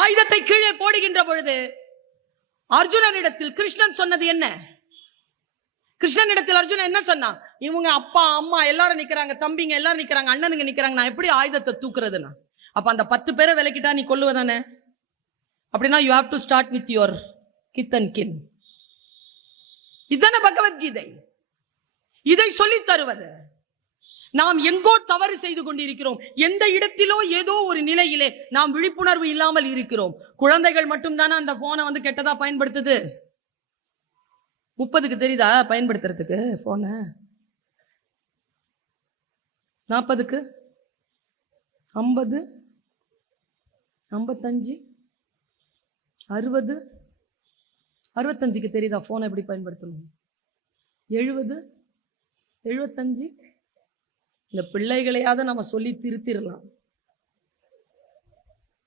ஆயுதத்தை கீழே போடுகின்ற பொழுது அர்ஜுனனிடத்தில் கிருஷ்ணன் சொன்னது என்ன? கிருஷ்ணனிடத்தில் அர்ஜுனன் என்ன சொன்னான்? இவங்க அப்பா அம்மா எல்லாரும் நிக்கிறாங்க, தம்பிங்க எல்லாரும் நிக்கிறாங்க, அண்ணனுங்க நிக்கிறாங்க, நான் எப்படி ஆயுதத்தை தூக்குறதுன்னா? அப்ப அந்த 10 பேரை விலக்கிட்டா நீ கொல்லுவதானே? அப்படின்னா you have to start with your கித் and கின். இதுதானே பகவத்கீதை. இதை சொல்லி தருவது. நாம் எங்கோ தவறு செய்து கொண்டிருக்கிறோம். எந்த இடத்திலோ ஏதோ ஒரு நிலையிலே நாம் விழிப்புணர்வு இல்லாமல் இருக்கிறோம். குழந்தைகள் மட்டும் தானே அந்த போனை கெட்டதா பயன்படுத்துது. 30க்கு தெரியுதா பயன்படுத்துறதுக்கு போன? 40க்கு 50 55 60 65க்கு தெரியுதா போனை எப்படி பயன்படுத்தணும்? 70 75 இந்த பிள்ளைகளையாவது நம்ம சொல்லி திருத்திடலாம்.